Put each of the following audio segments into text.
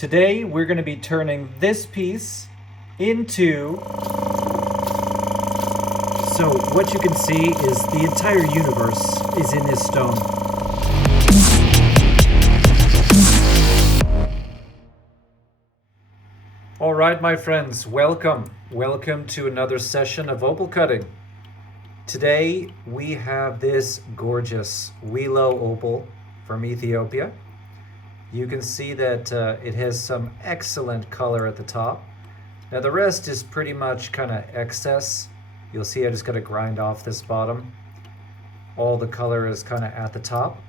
Today we're going to be turning this piece into... So what you can see is the entire universe is in this stone. All right, my friends, welcome. Welcome to another session of opal cutting. Today we have this gorgeous Wilo opal from Ethiopia. You can see that it has some excellent color at the top. Now the rest is pretty much kind of excess. You'll see I just got to grind off this bottom. All the color is kind of at the top.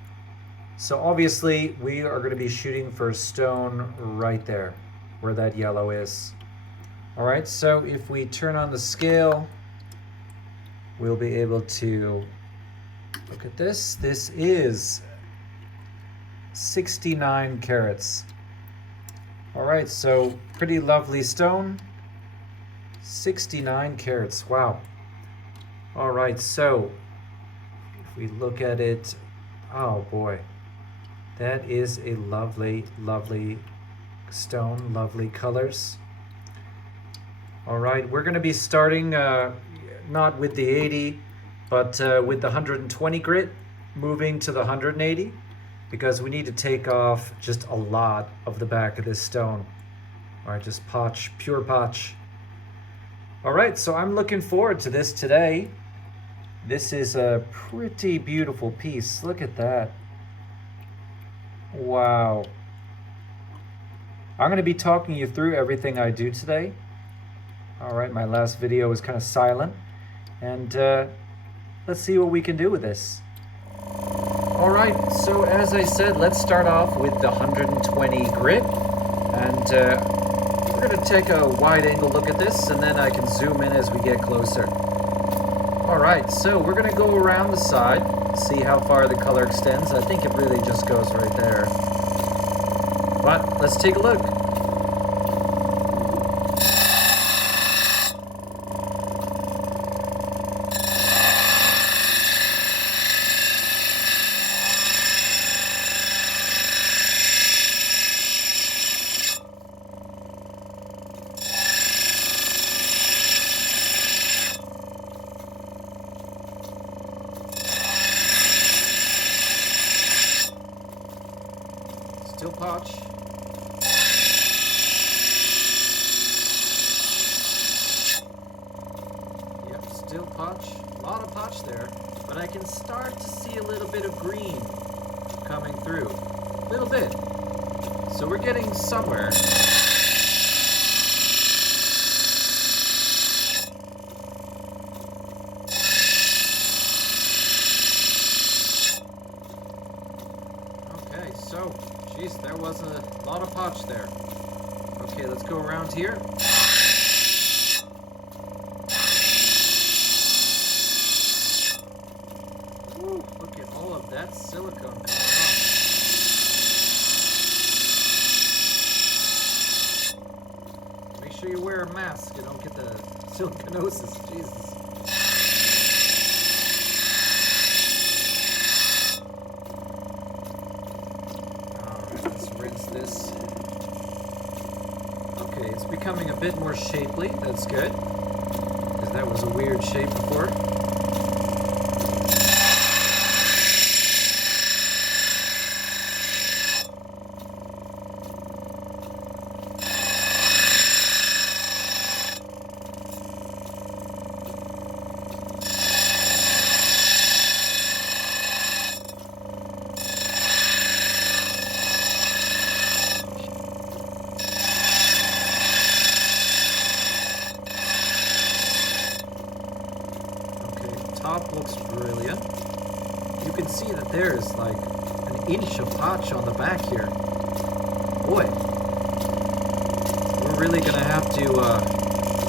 So obviously we are going to be shooting for a stone right there where that yellow is. All right, so if we turn on the scale, we'll be able to look at this. This is 69 carats. All right, so pretty lovely stone. 69 carats, wow. All right, so if we look at it, oh boy, that is a lovely, lovely stone, lovely colors. All right, we're gonna be starting not with the 80, but with the 120 grit, moving to the 180. Because we need to take off just a lot of the back of this stone. All right, just potch, pure potch. All right, so I'm looking forward to this today. This is a pretty beautiful piece. Look at that. Wow. I'm gonna be talking you through everything I do today. All right, my last video was kind of silent. And let's see what we can do with this. All right, so as I said, let's start off with the 120 grit, and we're going to take a wide angle look at this, and then I can zoom in as we get closer. All right, so we're going to go around the side, see how far the color extends. I think it really just goes right there. But let's take a look. Still potch. Yep, still potch. A lot of potch there, but I can start to see a little bit of green coming through. A little bit. So we're getting somewhere. Okay, so jeez, there was a lot of potch there. Okay, let's go around here. Woo, look at all of that silicone coming off. Make sure you wear a mask and don't get the siliconosis. Jesus. This. Okay, it's becoming a bit more shapely. That's good, because that was a weird shape before. Top looks brilliant. You can see that there's like an inch of potch on the back here. Boy, we're really gonna have to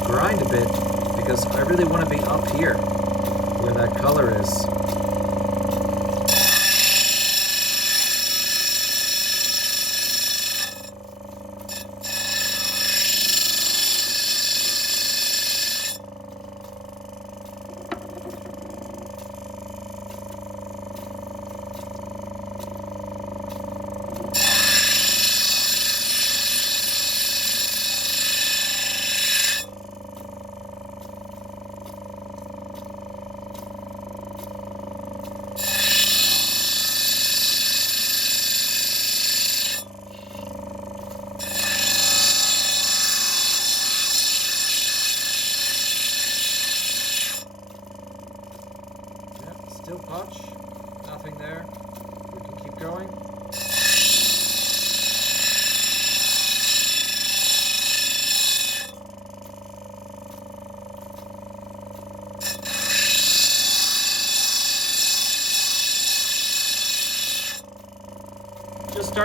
grind a bit, because I really want to be up here where that color is.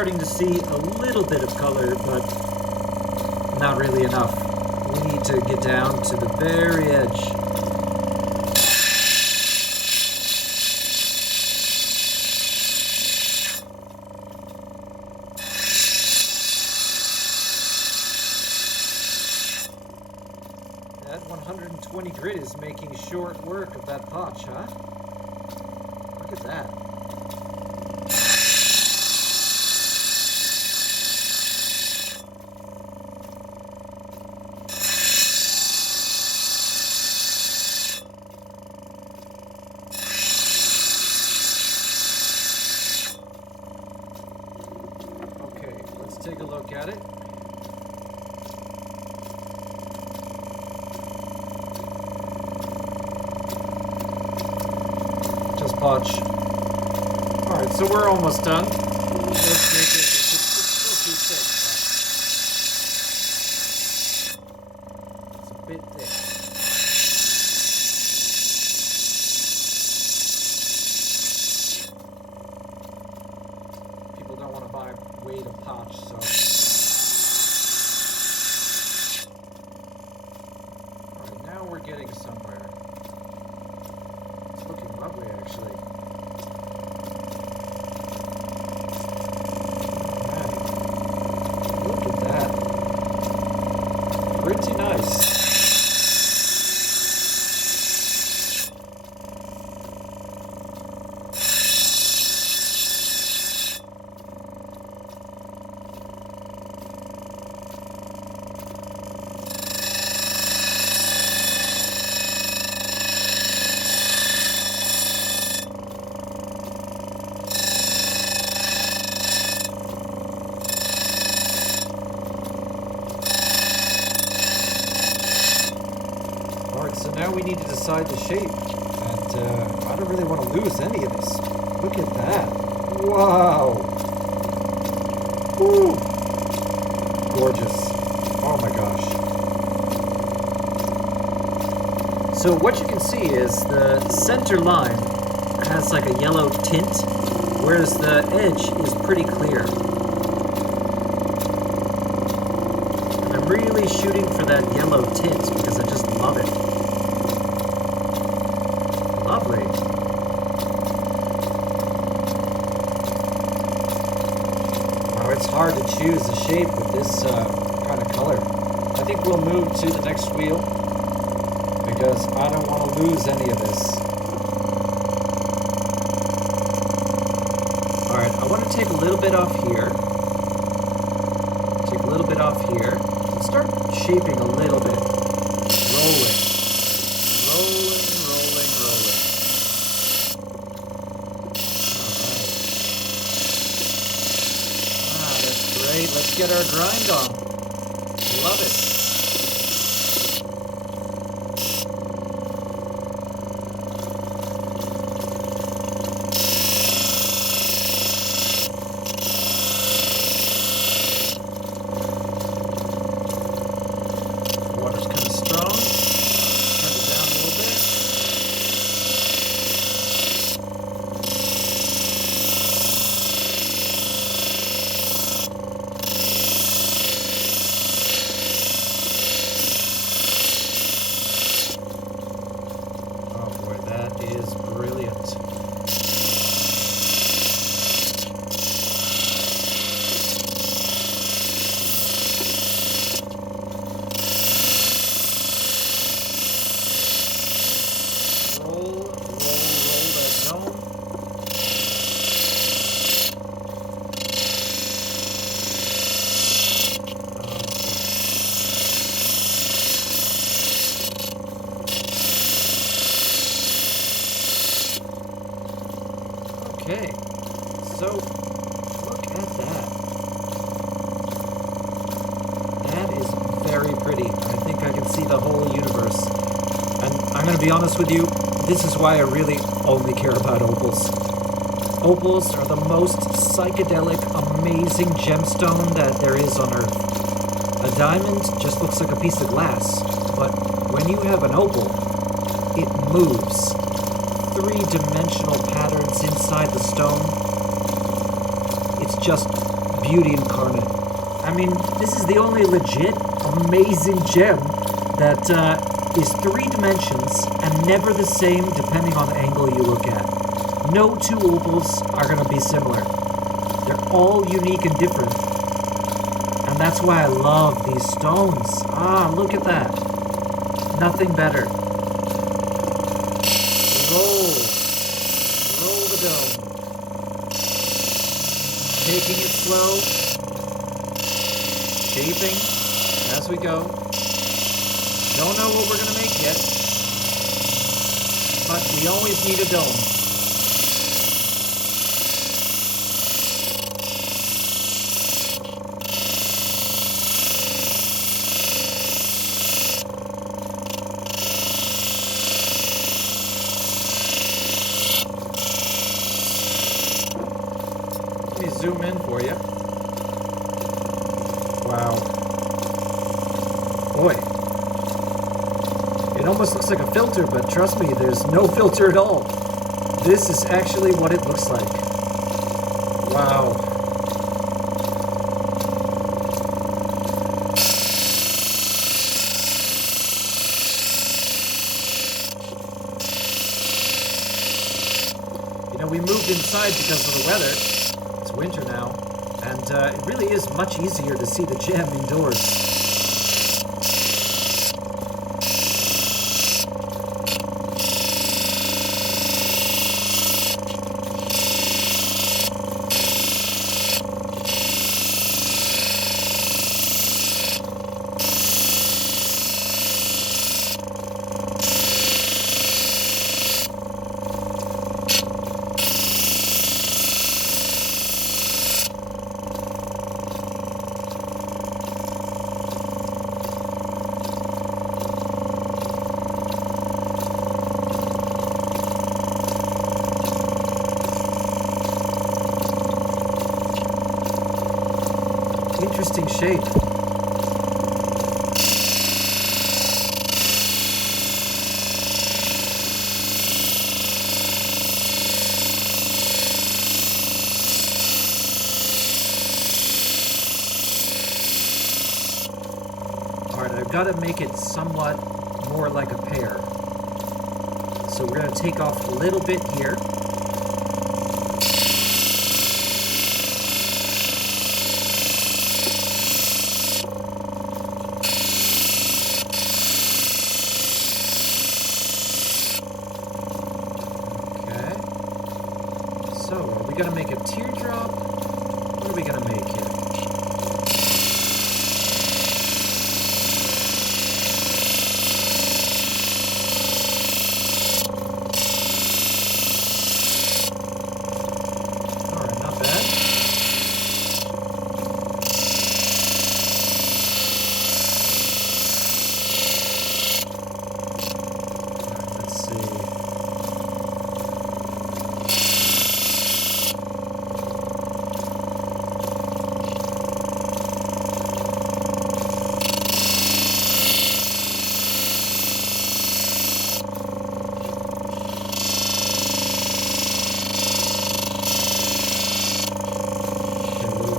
starting to see a little bit of color, but not really enough. We need to get down to the very edge. That 120 grit is making short work of that potch, huh? Look at that. Okay, let's take a look at it. Potch. Alright, so we're almost done. Let's make it, it's still too thick, but it's a bit thick. People don't want to buy weight of potch, so. Alright, now we're getting somewhere. It's looking lovely, actually. Look at that. Pretty nice. So now we need to decide the shape, and I don't really want to lose any of this. Look at that. Wow. Woo. Gorgeous. Oh my gosh. So what you can see is the center line has like a yellow tint, whereas the edge is pretty clear. And I'm really shooting for that yellow tint because I just love it. Lovely. Now it's hard to choose a shape with this kind of color. I think we'll move to the next wheel because I don't want to lose any of this. Alright, I want to take a little bit off here. Take a little bit off here. And start shaping a little bit. Rolling. Rolling. Let's get our grind on. Love it. Water's kind of strong. Turn it down a little bit. Is brilliant. Roll that dome. Okay, so look at that. That is very pretty. I think I can see the whole universe. And I'm going to be honest with you, this is why I really only care about opals. Opals are the most psychedelic, amazing gemstone that there is on Earth. A diamond just looks like a piece of glass, but when you have an opal, it moves. Three-dimensional patterns inside the stone. It's just beauty incarnate. I mean, this is the only legit, amazing gem that is 3 dimensions and never the same depending on the angle you look at. No 2 opals are going to be similar. They're all unique and different. And that's why I love these stones. Ah, look at that. Nothing better. Roll. Roll the dome. Taking it slow. Shaping as we go. Don't know what we're going to make yet. But we always need a dome. Let me zoom in for you. Wow. Boy. It almost looks like a filter, but trust me, there's no filter at all. This is actually what it looks like. Wow. You know, we moved inside because of the weather. It's winter now, and it really is much easier to see the gem indoors. Interesting shape. Alright, I've got to make it somewhat more like a pear. So we're going to take off a little bit here. So, are we going to make a teardrop? What are we going to make here? Alright, not bad. Alright, let's see.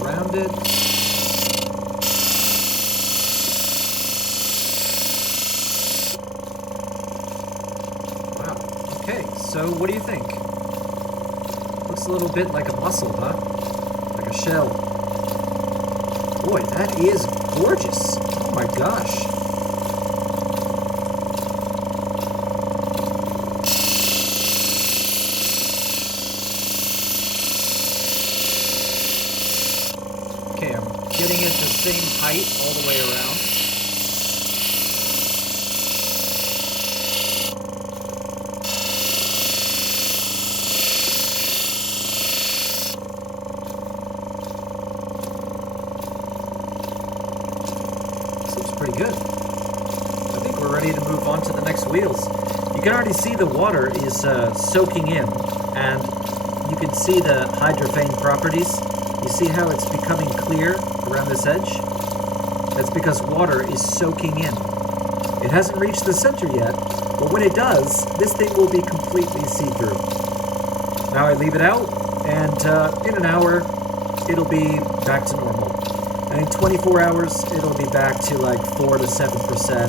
Rounded. Wow. Okay, so what do you think? Looks a little bit like a mussel, huh? Like a shell. Boy, that is gorgeous. Oh my gosh. Okay, I'm getting it the same height all the way around. This looks pretty good. I think we're ready to move on to the next wheels. You can already see the water is soaking in, and you can see the hydrophane properties. You see how it's becoming clear around this edge? That's because water is soaking in. It hasn't reached the center yet, but when it does, this thing will be completely see-through. Now I leave it out, and in an hour, it'll be back to normal. And in 24 hours, it'll be back to like 4 to 7%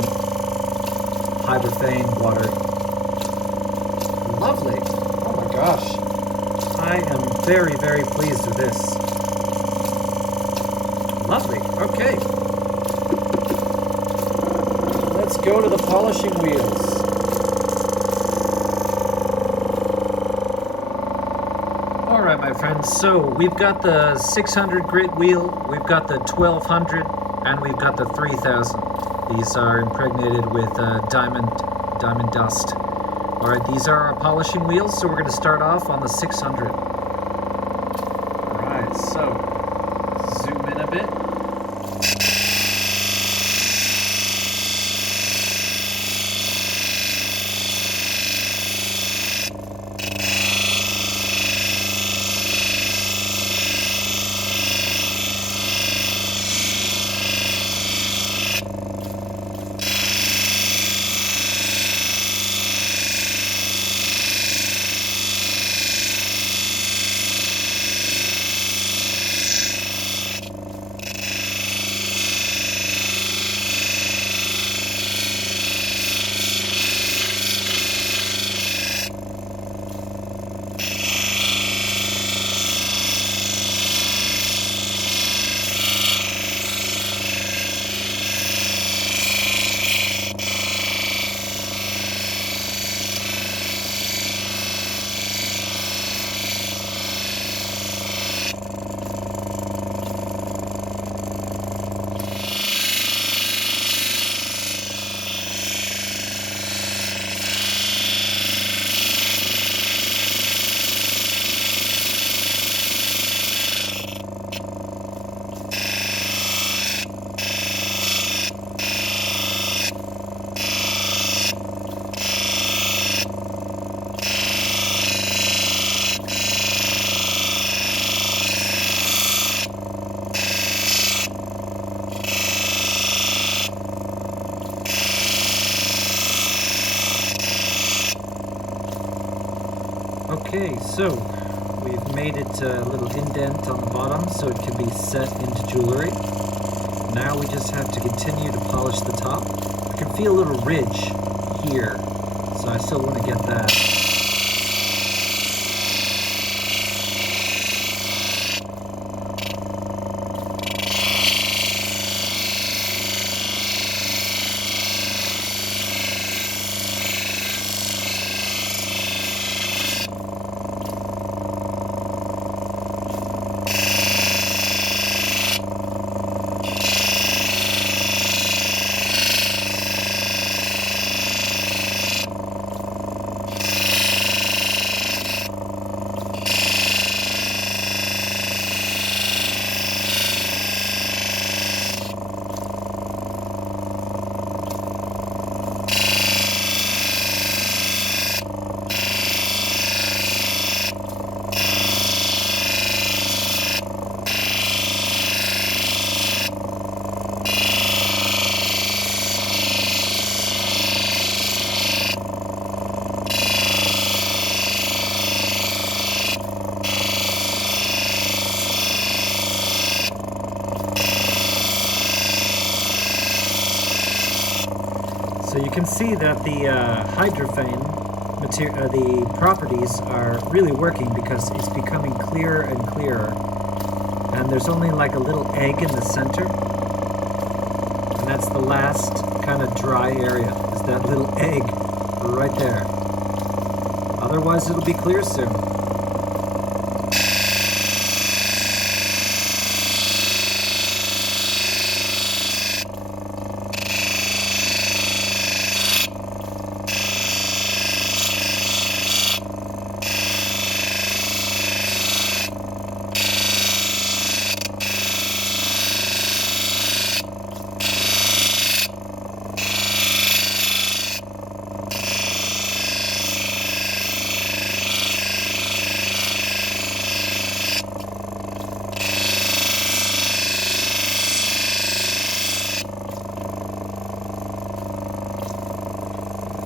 hydrophane water. Lovely. Oh my gosh. I am very, very pleased with this. Lovely. Okay. Let's go to the polishing wheels. All right, my friends. So we've got the 600 grit wheel, we've got the 1200, and we've got the 3000. These are impregnated with diamond dust. All right, these are our polishing wheels, so we're going to start off on the 600. All right, so zoom in a bit. Okay, so we've made it a little indent on the bottom so it can be set into jewelry. Now we just have to continue to polish the top. I can feel a little ridge here, so I still want to get that. So you can see that the hydrophane the properties are really working because it's becoming clearer and clearer. And there's only like a little egg in the center. And that's the last kind of dry area, is that little egg right there. Otherwise it'll be clear soon.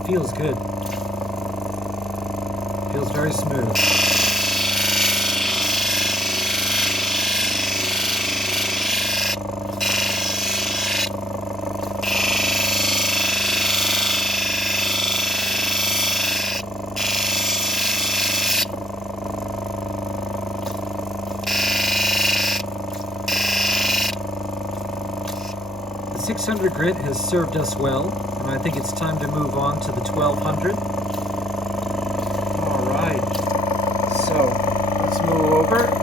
Feels good. Feels very smooth. 600 grit has served us well, and I think it's time to move on to the 1200. All right, so let's move over.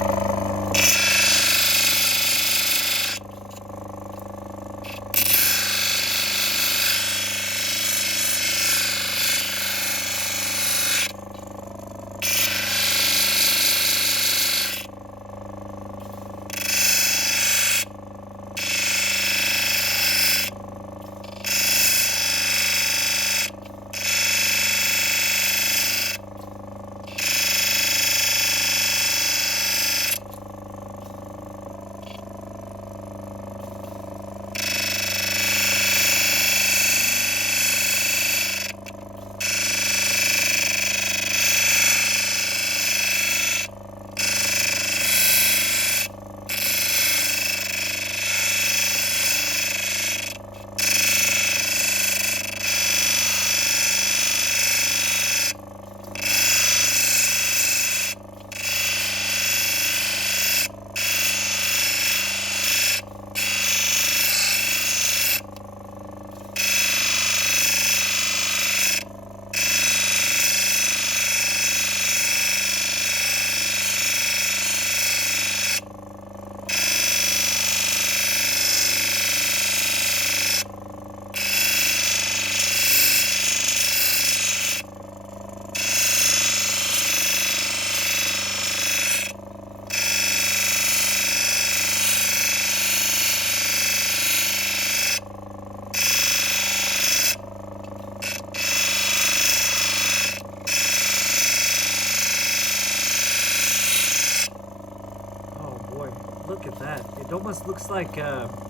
Look at that. It almost looks like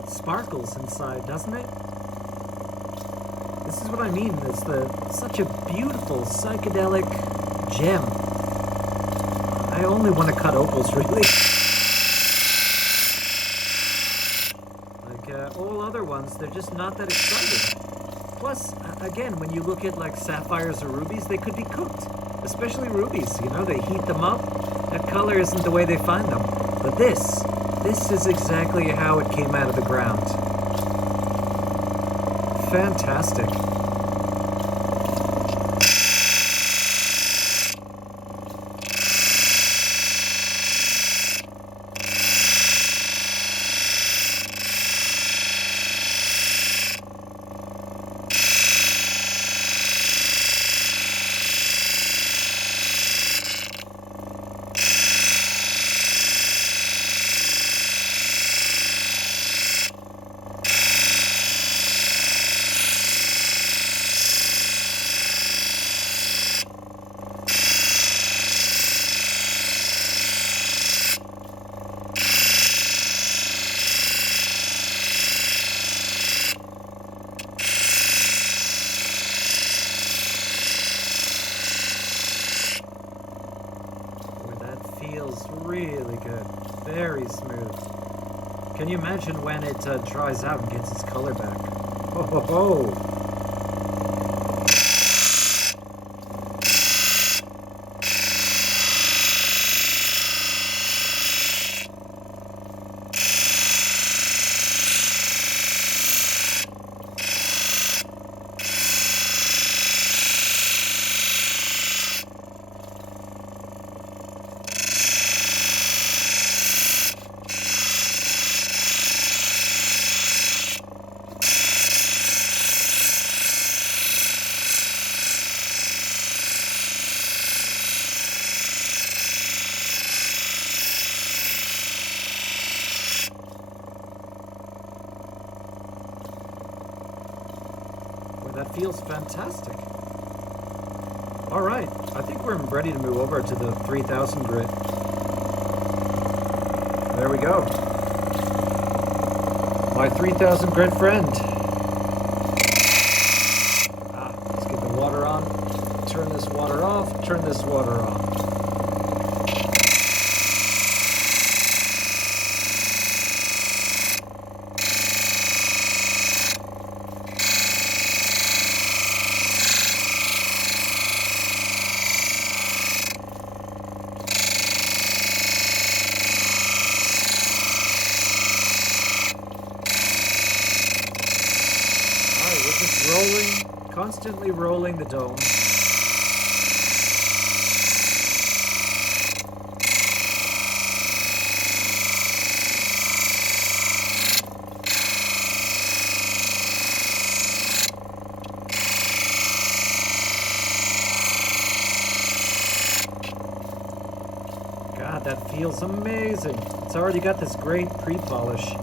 sparkles inside, doesn't it? This is what I mean. It's such a beautiful psychedelic gem. I only want to cut opals, really. Like all other ones, they're just not that exciting. Plus, again, when you look at like sapphires or rubies, they could be cooked. Especially rubies, you know, they heat them up. That color isn't the way they find them. But this is exactly how it came out of the ground. Fantastic. Feels really good. Very smooth. Can you imagine when it dries out and gets its color back? Ho ho ho! That feels fantastic. All right, I think we're ready to move over to the 3000 grit. There we go. My 3000 grit friend. Let's get the water on. Turn this water off. Turn this water on. we're just rolling, constantly rolling the dome. God, that feels amazing. It's already got this great pre-polish.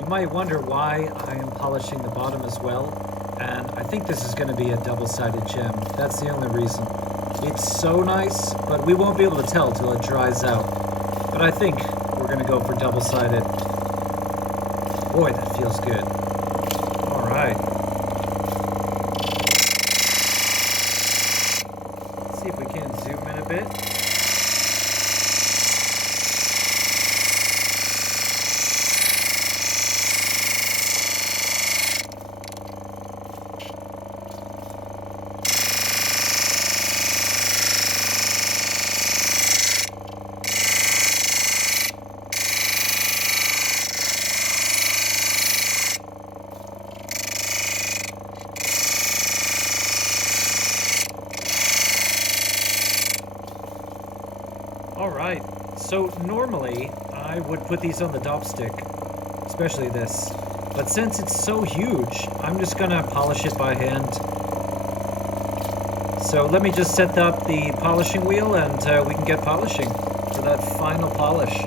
You might wonder why I am polishing the bottom as well, and I think this is going to be a double-sided gem. That's the only reason. It's so nice, but we won't be able to tell till it dries out. But I think we're going to go for double-sided. Boy, that feels good. All right. Let's see if we can zoom in a bit. Alright, so normally I would put these on the dop stick, especially this, but since it's so huge, I'm just gonna polish it by hand. So let me just set up the polishing wheel and we can get polishing for that final polish.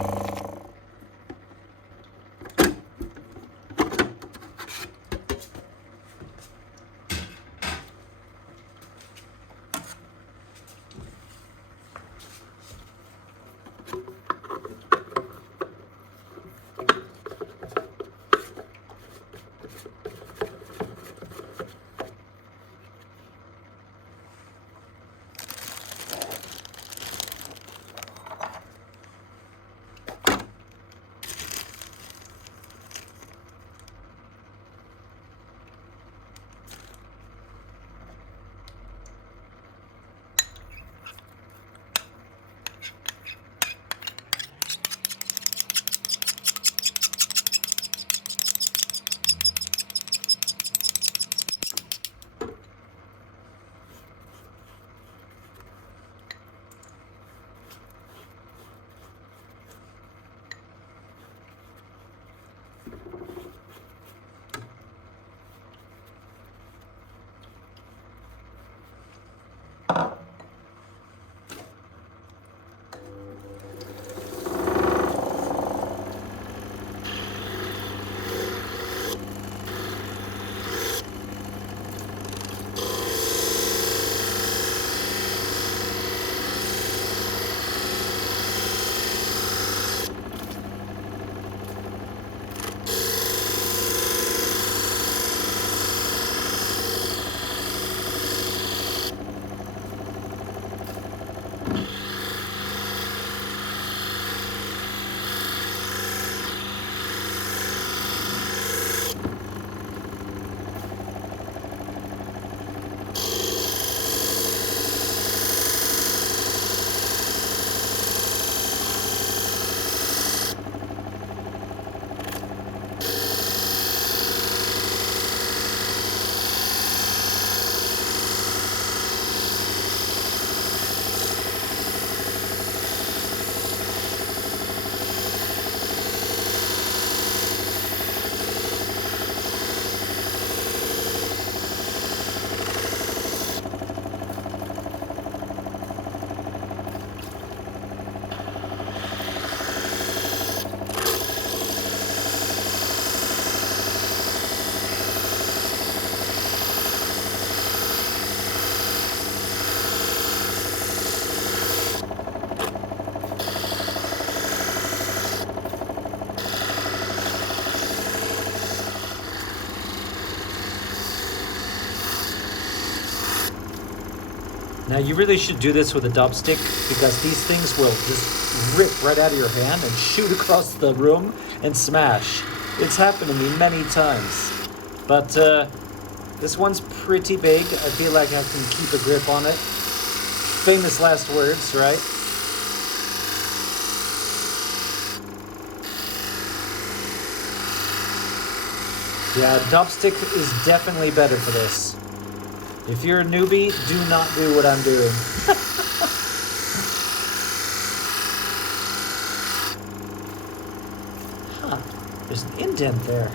Now you really should do this with a dubstick because these things will just rip right out of your hand and shoot across the room and smash. It's happened to me many times. But this one's pretty big. I feel like I can keep a grip on it. Famous last words, right? Yeah, dubstick is definitely better for this. If you're a newbie, do not do what I'm doing. Huh, there's an indent there.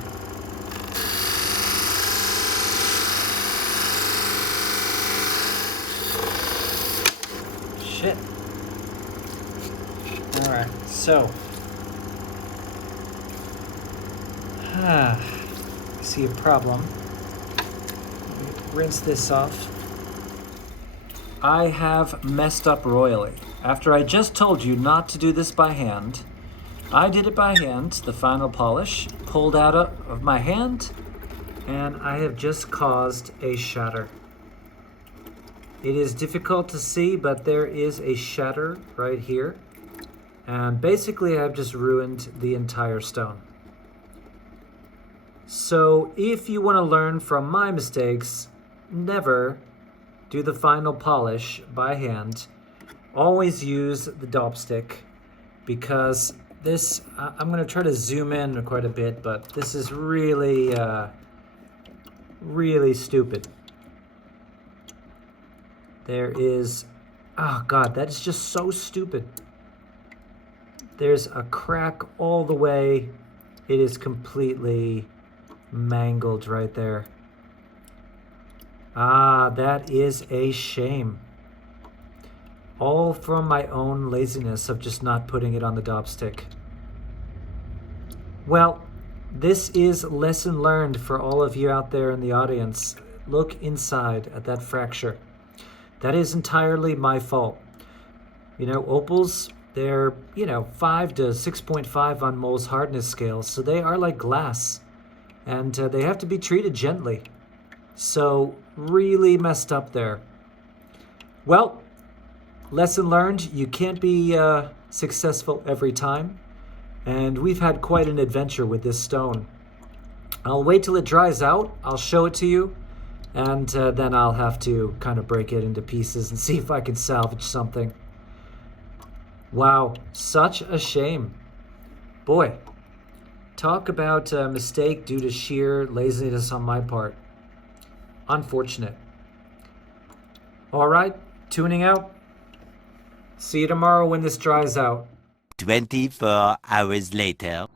Shit. Alright, so. I see a problem. Rinse this off. I have messed up royally. After I just told you not to do this by hand, I did it by hand, the final polish, pulled out of my hand, and I have just caused a shatter. It is difficult to see, but there is a shatter right here. And basically I've just ruined the entire stone. So if you want to learn from my mistakes, never do the final polish by hand. Always use the dopstick because this, I'm going to try to zoom in quite a bit, but this is really, really stupid. There is, oh God, that is just so stupid. There's a crack all the way. It is completely mangled right there. Ah, that is a shame. All from my own laziness of just not putting it on the dopstick. Well, this is lesson learned for all of you out there in the audience. Look inside at that fracture. That is entirely my fault. You know, opals, they're, 5 to 6.5 on Mohs hardness scale, so they are like glass. And they have to be treated gently. So, really messed up there. Well, lesson learned, you can't be successful every time. And we've had quite an adventure with this stone. I'll wait till it dries out, I'll show it to you, and then I'll have to kind of break it into pieces and see if I can salvage something. Wow, such a shame. Boy, talk about a mistake due to sheer laziness on my part. Unfortunate. All right, tuning out. See you tomorrow when this dries out. 24 hours later.